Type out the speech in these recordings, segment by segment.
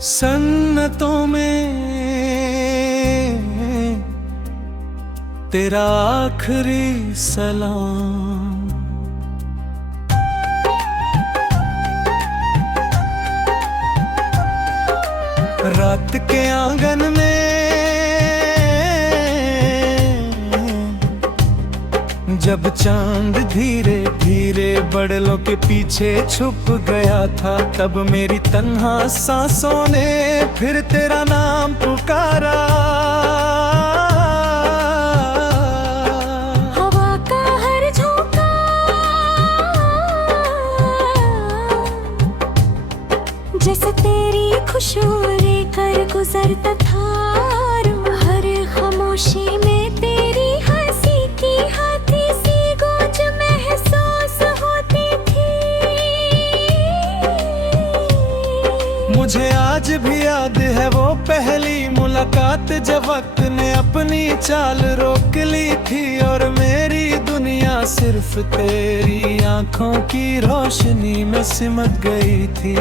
सन्नतों में तेरा आखिरी सलाम। रात के आंगन में जब चांद धीरे धीरे बड़लों के पीछे छुप गया था, तब मेरी तन्हा सांसों ने फिर तेरा नाम पुकारा। हवा का हर झोंका जैसे तेरी खुशबू लेकर गुजरता था, हर खामोशी में तेरी हंसी की हाथी सी गूंज महसूस होती थी। मुझे आज भी याद है वो पहली मुलाकात, जब वक्त ने अपनी चाल रोक ली थी और मेरी दुनिया सिर्फ तेरी आंखों की रोशनी में सिमट गई थी।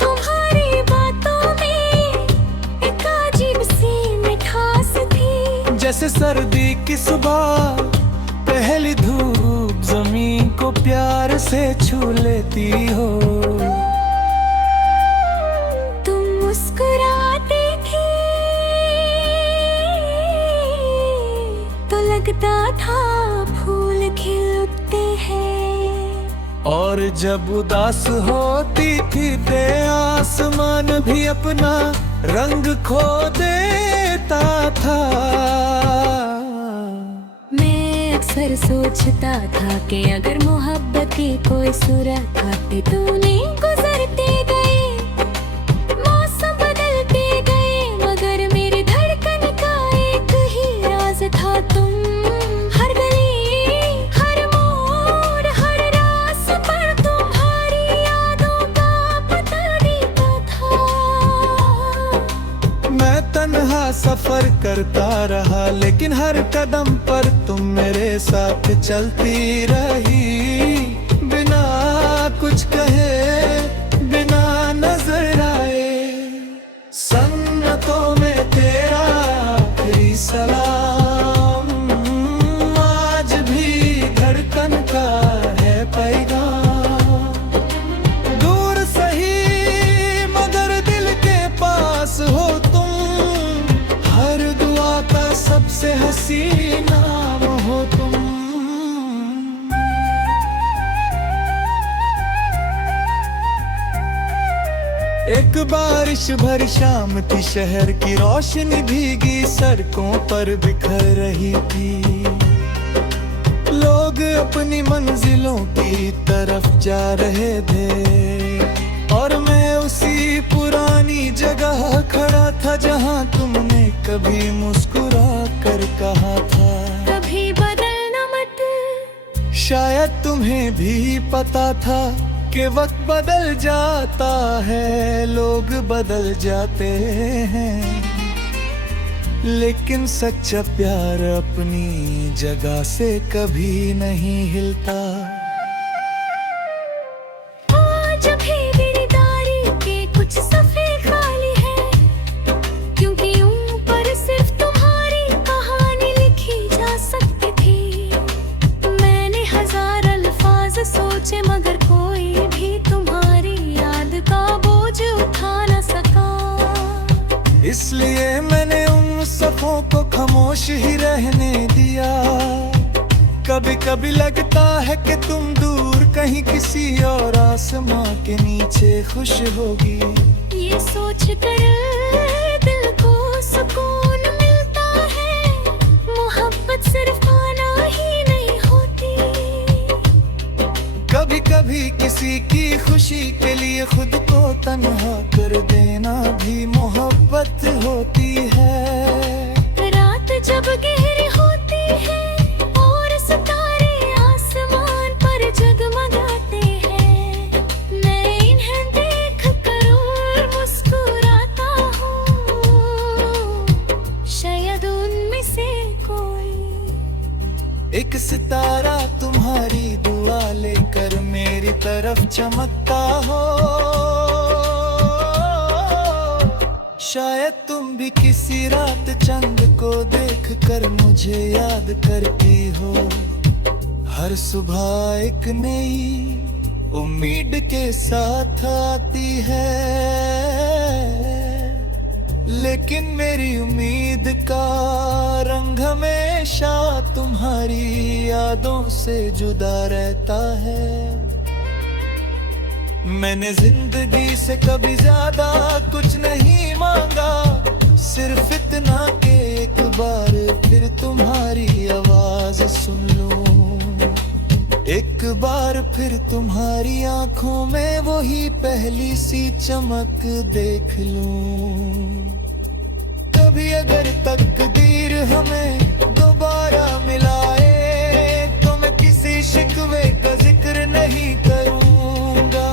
तुम्हारी बातों में एक अजीब सी मिठास थी, जैसे सर्दी की सुबह पहली धूप जमीन को प्यार से छू लेती हो। तुम मुस्कुराते थे तो लगता था फूल खिल उठते हैं, और जब उदास होती थी ते आसमान भी अपना रंग खो देता था। मैं अक्सर सोचता था कि अगर मोहब्बत की कोई सूरत आती, तूने गुजरते गए मौसम बदलते गए, मगर मेरी धड़कन का एक ही राज था तुम। हर गली हर मोड़ हर रास्ते पर तुम्हारी यादों का पता देता था। मैं तन्हा सफर करता रहा, लेकिन हर कदम पर तुम मेरे साथ चलती रही, बिना कुछ कहे बिना नजर आए। सन्नतों में तेरा आखिरी सलाम, आज भी धड़कन का है पैगाम। दूर सही मगर दिल के पास हो तुम, हर दुआ का सबसे हसीन नाम हो तुम। एक बारिश भरी शाम थी, शहर की रोशनी भीगी सड़कों पर बिखर रही थी। लोग अपनी मंजिलों की तरफ जा रहे थे और मैं उसी पुरानी जगह खड़ा था जहां तुमने कभी मुस्कुरा कर कहा था, कभी बदलना मत। शायद तुम्हें भी पता था कि वक्त बदल जाता है, लोग बदल जाते हैं, लेकिन सच्चा प्यार अपनी जगह से कभी नहीं हिलता। आज भी दिलदारी के कुछ सफ़े खाली हैं, क्योंकि ऊपर सिर्फ तुम्हारी कहानी लिखी जा सकती थी। मैंने हजार अल्फाज सोचे मगर कोई भी तुम्हारी याद का बोझ उठा न सका। इसलिए मैंने उन सफ़ों को खामोश ही रहने दिया। कभी कभी लगता है कि तुम दूर कहीं किसी और आसमां के नीचे खुश होगी। ये सोच कर दिल को सुकून मिलता है, मोहब्बत सिर्फ पाना ही नहीं होती। कभी कभी किसी की खुशी के लिए खुद को तन्हा कर देना भी मोहब्बत होती है। रात जब गहरी होती है और सितारे आसमान पर जगमगाते हैं, मैं इन्हें देख कर और मुस्कुराता हूँ, शायद उनमें से कोई एक सितारा तुम्हारी दुआ लेकर मेरी तरफ चमकता हो। शायद तुम भी किसी रात चंद को देख कर मुझे याद करती हो। हर सुबह एक नई उम्मीद के साथ आती है, लेकिन मेरी उम्मीद का रंग हमेशा तुम्हारी यादों से जुदा रहता है। मैंने जिंदगी से कभी ज्यादा कुछ नहीं मांगा, सिर्फ इतना कि एक बार फिर तुम्हारी आवाज सुन लूं, एक बार फिर तुम्हारी आंखों में वही पहली सी चमक देख लूं। कभी अगर तकदीर हमें दोबारा मिलाए तो मैं किसी शिकवे का जिक्र नहीं करूंगा।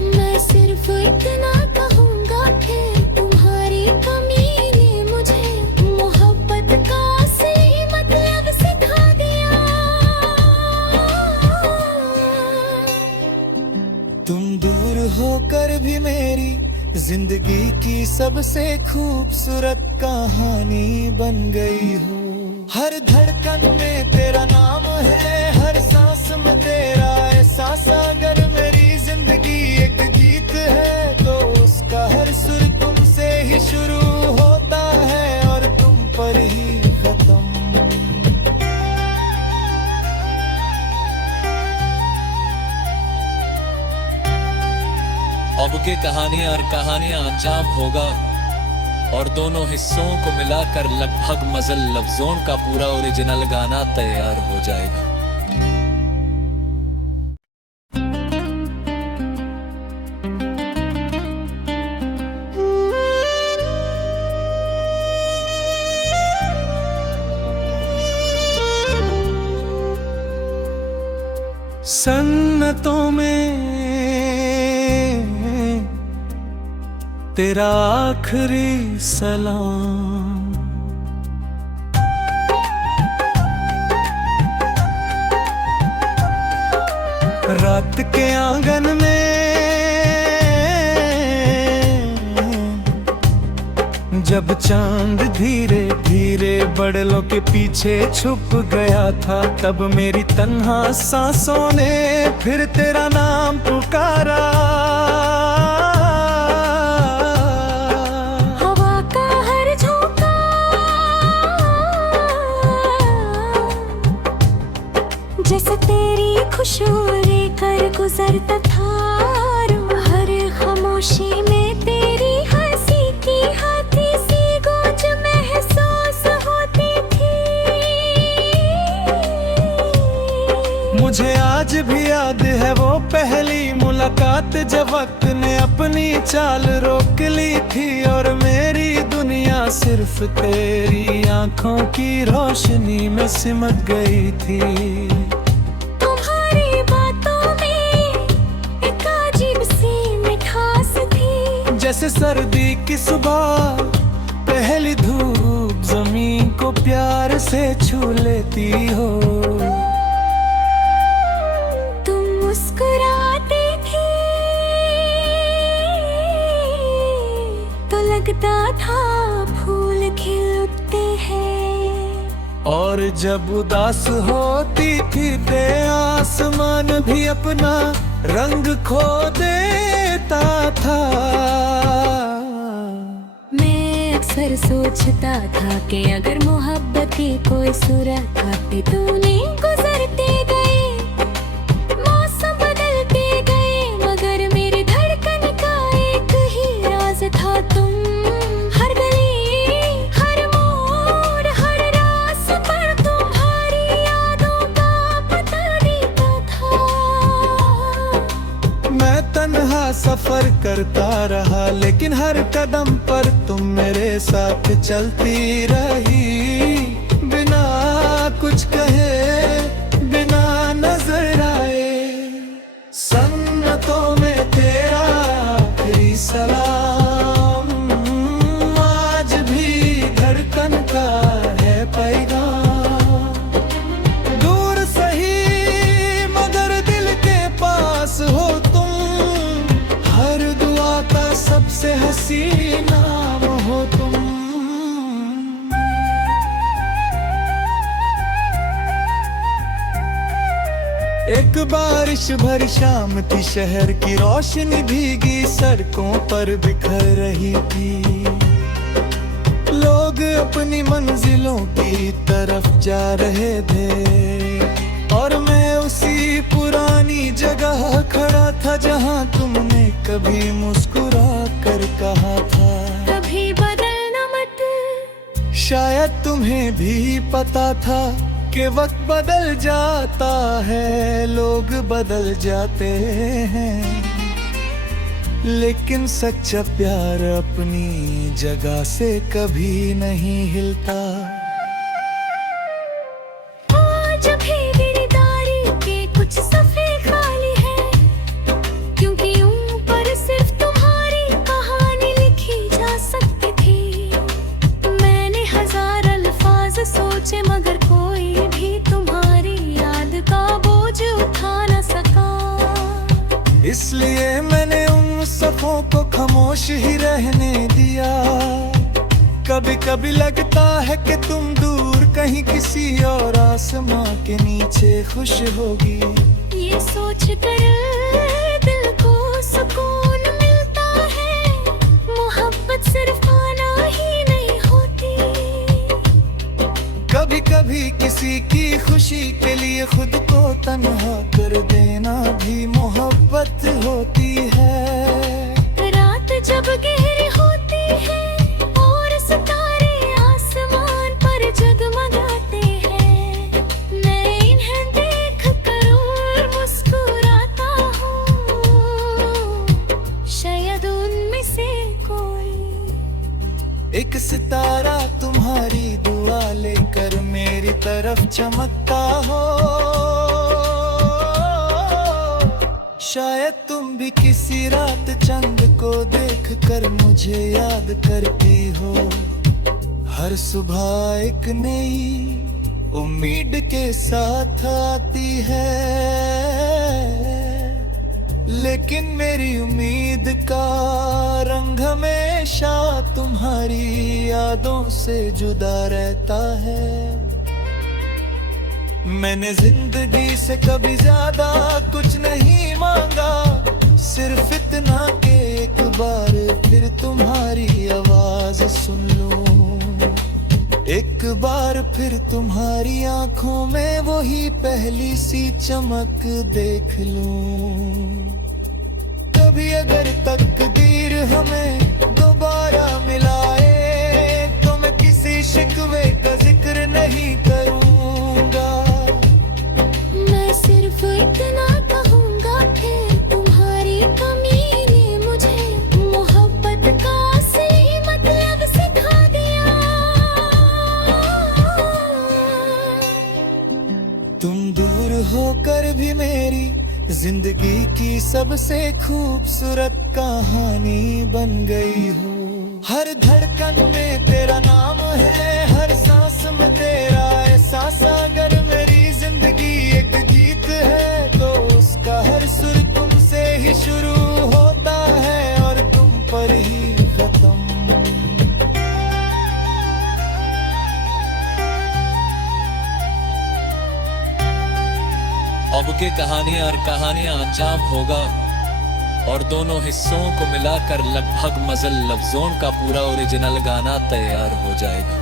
मैं सिर्फ इतना कहूंगा कि तुम्हारी कमी ने मुझे मोहब्बत का असली मतलब सिखा दिया। तुम दूर होकर भी मेरी जिंदगी की सबसे खूबसूरत कहानी बन गई हो। हर धड़कन में तेरा नाम है, हर सांस में तेरा एहसास। अगर मेरी जिंदगी एक गीत है तो उसका हर सुर तुमसे ही शुरू होता है और तुम पर ही खत्म। अब के कहानियां और कहानियां अंजाम होगा और दोनों हिस्सों को मिलाकर लगभग मजल लफ्जों का पूरा ओरिजिनल गाना तैयार हो जाएगा। सन्नतों में तेरा आखिरी सलाम, रात के आंगन में जब चांद धीरे धीरे बड़लों के पीछे छुप गया था, तब मेरी तन्हा सांसों ने फिर तेरा नाम पुकारा। हवा का हर झोंका जैसे तेरी खुशबू लेकर गुजरता था, हर खामोशी में तेरी हंसी की हाथी सी गूंज महसूस होती थी। मुझे आज भी याद है वो पहली मुलाकात, जब वक्त ने अपनी चाल रोक ली थी और मेरी दुनिया सिर्फ तेरी आंखों की रोशनी में सिमट गई थी। तुम्हारी बातों में एक अजीब सी मिठास थी, जैसे सर्दी की सुबह पहली धूप जमीन को प्यार से छू लेती हो। तुम मुस्कुराती थी तो लगता था फूल खिल उठते हैं, और जब उदास होती थी ते आसमान भी अपना रंग खो देता था। मैं अक्सर सोचता था कि अगर मोहब्बत की कोई सूरत आती, तूने गुजरते गए, मौसम बदलते गए, मगर मेरी धड़कन का एक ही राज था तुम। हर गली हर मोड़ हर रास पर तुम्हारी यादों का पता देता था। मैं तन्हा सफर करता रहा, लेकिन हर कदम पर तुम मेरे साथ चलती रही, बिना कुछ कहे बिना नजर आए। सन्नतों में तेरा आखिरी सलाम, आज भी धड़कन का है पैगाम। दूर सही मगर दिल के पास हो तुम, हर दुआ का सबसे हंसी किसी नाम हो तुम। एक बारिश भरी शाम थी, शहर की रोशनी भीगी सड़कों पर बिखर रही थी। लोग अपनी मंजिलों की तरफ जा रहे थे और मैं उसी पुरानी जगह खड़ा था जहां तुमने कभी मुस्कुरा कर कहा था, कभी बदलना मत। शायद तुम्हें भी पता था कि वक्त बदल जाता है, लोग बदल जाते हैं, लेकिन सच्चा प्यार अपनी जगह से कभी नहीं हिलता। आज भी गिरदारी के कुछ सफ़े खाली है, क्योंकि ऊपर सिर्फ तुम्हारी कहानी लिखी जा सकती थी। मैंने हजार अल्फाज सोचे मगर कोई भी तुम्हारी याद का बोझ उठा न सका। इसलिए मैंने उन सफ़ों को खामोश ही रहने दिया। कभी कभी लगता है कि तुम दूर कहीं किसी और आसमां के नीचे खुश होगी। ये सोच कर दिल को सुकून मिलता है, मोहब्बत सिर्फ पाना ही नहीं होती। कभी कभी किसी की खुशी के लिए खुद को तन्हा कर देना भी मोहब्बत होती है। रात जब गहरी होती है और सितारे आसमान पर जगमगाते हैं, मैं इन्हें देख कर और मुस्कुराता हूँ। शायद उनमें से कोई एक सितारा तुम्हारी दुआ लेकर मेरी तरफ चमकता हो। शायद तुम भी किसी रात चंद को देखकर मुझे याद करती हो। हर सुबह एक नई उम्मीद के साथ आती है, लेकिन मेरी उम्मीद का रंग हमेशा तुम्हारी यादों से जुदा रहता है। मैंने जिंदगी से कभी ज्यादा कुछ नहीं मांगा, सिर्फ इतना कि एक बार फिर तुम्हारी आवाज सुन लूं। एक बार फिर तुम्हारी आंखों में वही पहली सी चमक देख लूं। कभी अगर तकदीर हमें दोबारा मिलाए तो मैं किसी शिकवे का जिक्र नहीं करूंगा। मैं सिर्फ इतना कहूँगा कि तुम्हारी कमी ने मुझे मोहब्बत का असली मतलब सिखा दिया। तुम दूर होकर भी मेरी जिंदगी की सबसे खूबसूरत कहानी बन गई हो। हर धड़कन में तेरा नाम है, हर सांस में तेरा एहसास। अगर मेरी जिंदगी एक गीत है तो उसका हर सुर तुमसे ही शुरू होता है और तुम पर ही खत्म। अब के कहानी और कहानियां अंजाम होगा और दोनों हिस्सों को मिलाकर लगभग मजल लफ्जों का पूरा ओरिजिनल गाना तैयार हो जाएगा।